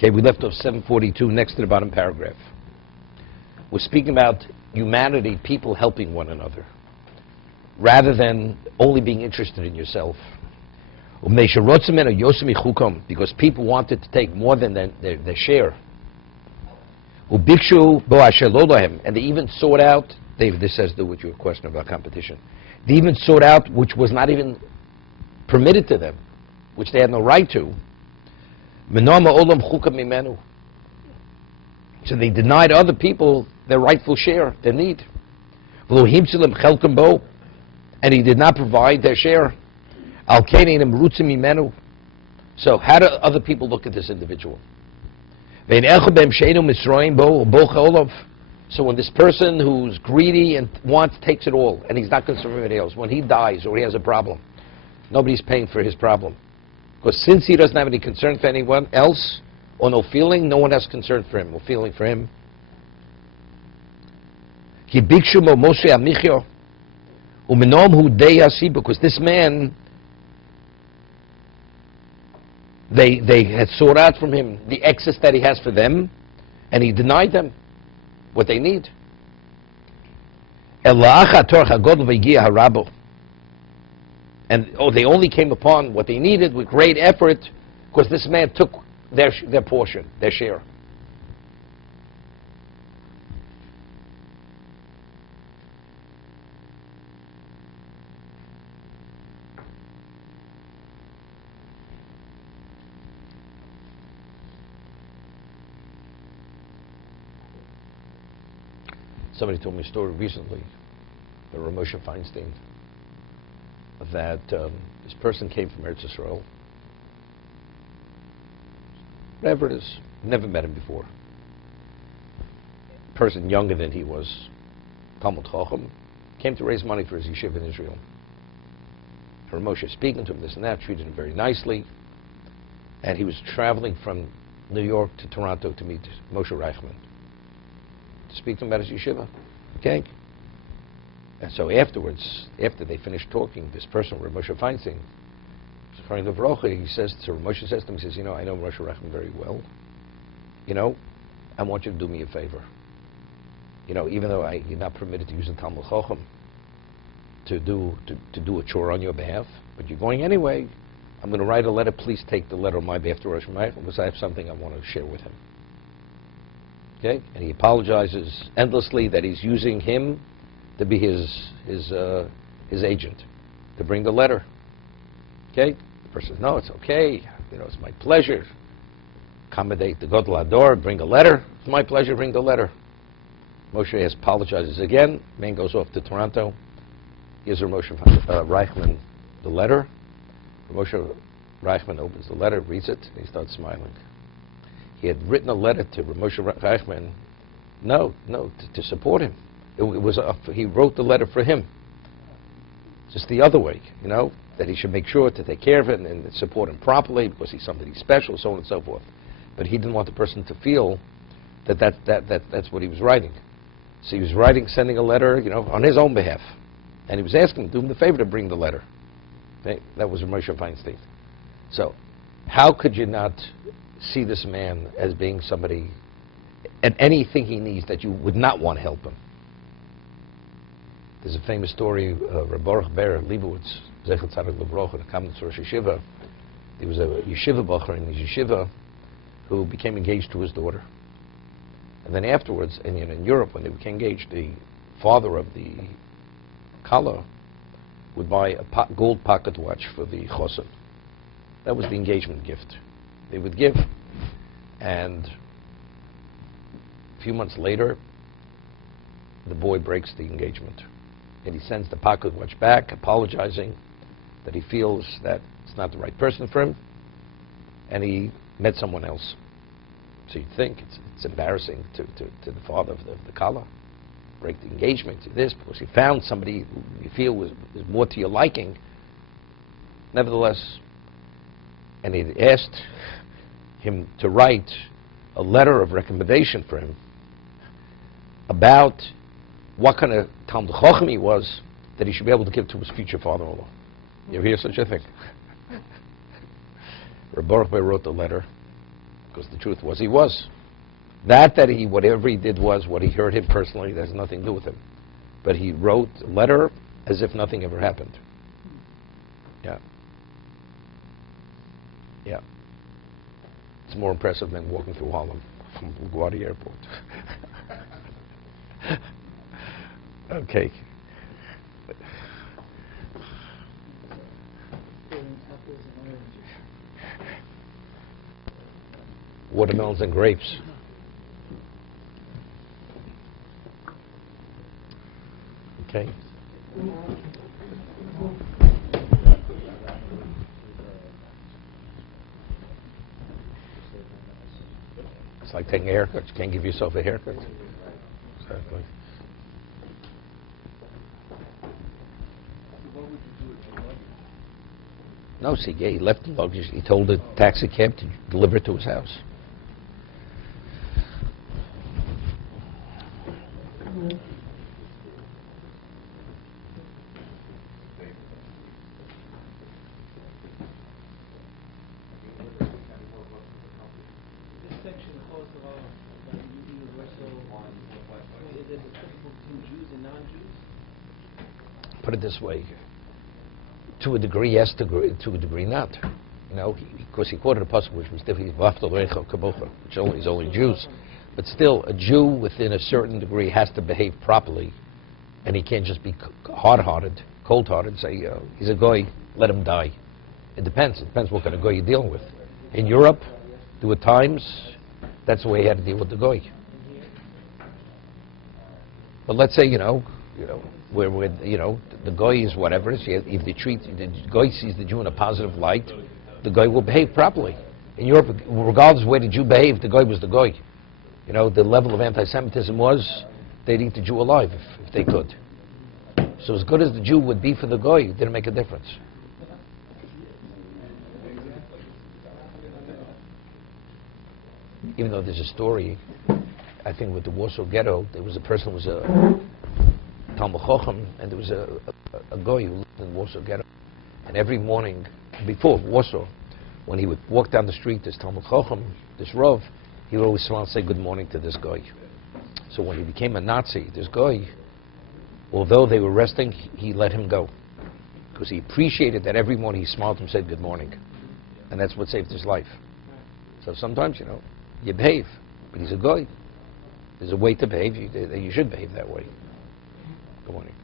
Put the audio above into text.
Okay, we left off 742, next to the bottom paragraph. We're speaking about humanity, people helping one another, rather than only being interested in yourself. Because people wanted to take more than their share. And they even sought out, this has to do with your question about competition, they even sought out which was not even permitted to them, which they had no right to. So they denied other people their rightful share, their need. And he did not provide their share. So how do other people look at this individual? So when this person who's greedy and takes it all, and he's not concerned with anything else, when he dies or he has a problem, nobody's paying for his problem. Because since he doesn't have any concern for anyone else, or no feeling, no one has concern for him or feeling for him. Because this man, they had sought out from him the excess that he has for them, and he denied them what they need. And they only came upon what they needed with great effort, because this man took their portion, their share. Somebody told me a story recently, the Moshe Feinstein, that this person came from Eretz Yisrael, whatever it is, never met him before. Person younger than he was, Talmud Chacham, came to raise money for his yeshiva in Israel. Rav Moshe speaking to him, this and that, treated him very nicely, and he was traveling from New York to Toronto to meet Moshe Reichman, to speak to him about his yeshiva. Okay? And so afterwards, after they finished talking, this person, Rav Moshe Feinstein, he says to Rav Moshe, says to him, he says, I know Moshe Reichman very well. I want you to do me a favor. Even though you're not permitted to use the Talmud Chacham to do a chore on your behalf, but you're going anyway, I'm going to write a letter. Please take the letter on my behalf to Rosh Hashanah, because I have something I want to share with him. Okay? And he apologizes endlessly that he's using him to be his agent, to bring the letter. Okay? The person says, no, it's okay. It's my pleasure. Accommodate the Gadol Hador, bring a letter. It's my pleasure, bring the letter. Moshe apologizes again. Man goes off to Toronto. Gives Moshe Reichman the letter. Moshe Reichman opens the letter, reads it, and he starts smiling. He had written a letter to Moshe Reichman, to support him. He wrote the letter for him. Just the other way, that he should make sure to take care of it and support him properly because he's somebody special, so on and so forth. But he didn't want the person to feel that's what he was writing. So he was sending a letter, on his own behalf. And he was asking him, do him the favor to bring the letter. Okay? That was Moshe Feinstein. So how could you not see this man as being somebody, and anything he needs that you would not want to help him? There's a famous story, Reb Baruch Ber Leibowitz, Zechel Tzadik Lebroch, in the Kamenetz Rosh Yeshiva. He was a yeshiva bacher in his yeshiva who became engaged to his daughter. And then afterwards, in Europe, when they became engaged, the father of the Kala would buy a gold pocket watch for the chosin. That was the engagement gift they would give. And a few months later, the boy breaks the engagement. And he sends the pocket watch back, apologizing that he feels that it's not the right person for him, and he met someone else. So you'd think it's embarrassing to the father of the Kala, break the engagement to this, because he found somebody who you feel was more to your liking. Nevertheless, and he asked him to write a letter of recommendation for him about what kind of Talmud Chacham he was that he should be able to give to his future father-in-law. You ever hear such a thing? Reb Baruch Ber wrote the letter, Because the truth was he was. That he, whatever he did was what he hurt him personally, that has nothing to do with him. But he wrote a letter as if nothing ever happened. Yeah. Yeah. It's more impressive than walking through Harlem from LaGuardia Airport. Okay. Watermelons and grapes. Okay. It's like taking a haircut. You can't give yourself a haircut. Exactly. No, see, yeah, he left the luggage. He told the taxi cab to deliver it to his house. Put it this way. To a degree, yes, to a degree, not. You know, because he quoted a pasuk which was different, which is only Jews. But still, a Jew within a certain degree has to behave properly, and he can't just be hard-hearted, cold-hearted, say, he's a goy, let him die. It depends. It depends what kind of goy you're dealing with. In Europe, there were times, that's the way he had to deal with the goy. But let's say, where the goy is whatever it is. If the goy sees the Jew in a positive light, the goy will behave properly. In Europe, regardless of where the Jew behaved, the goy was the goy. The level of anti-Semitism was they'd eat the Jew alive if they could. So as good as the Jew would be for the goy, it didn't make a difference. Even though there's a story, I think with the Warsaw Ghetto, there was a person who was a Talmud Chacham, and there was a goy who lived in Warsaw Ghetto. And every morning, before Warsaw, when he would walk down the street, this Talmud Chacham, this Rav, he would always smile and say good morning to this guy. So when he became a Nazi, this guy, although they were arresting, he let him go. Because he appreciated that every morning he smiled and said good morning. And that's what saved his life. So sometimes, you behave. But he's a guy. There's a way to behave. You should behave that way. Good morning.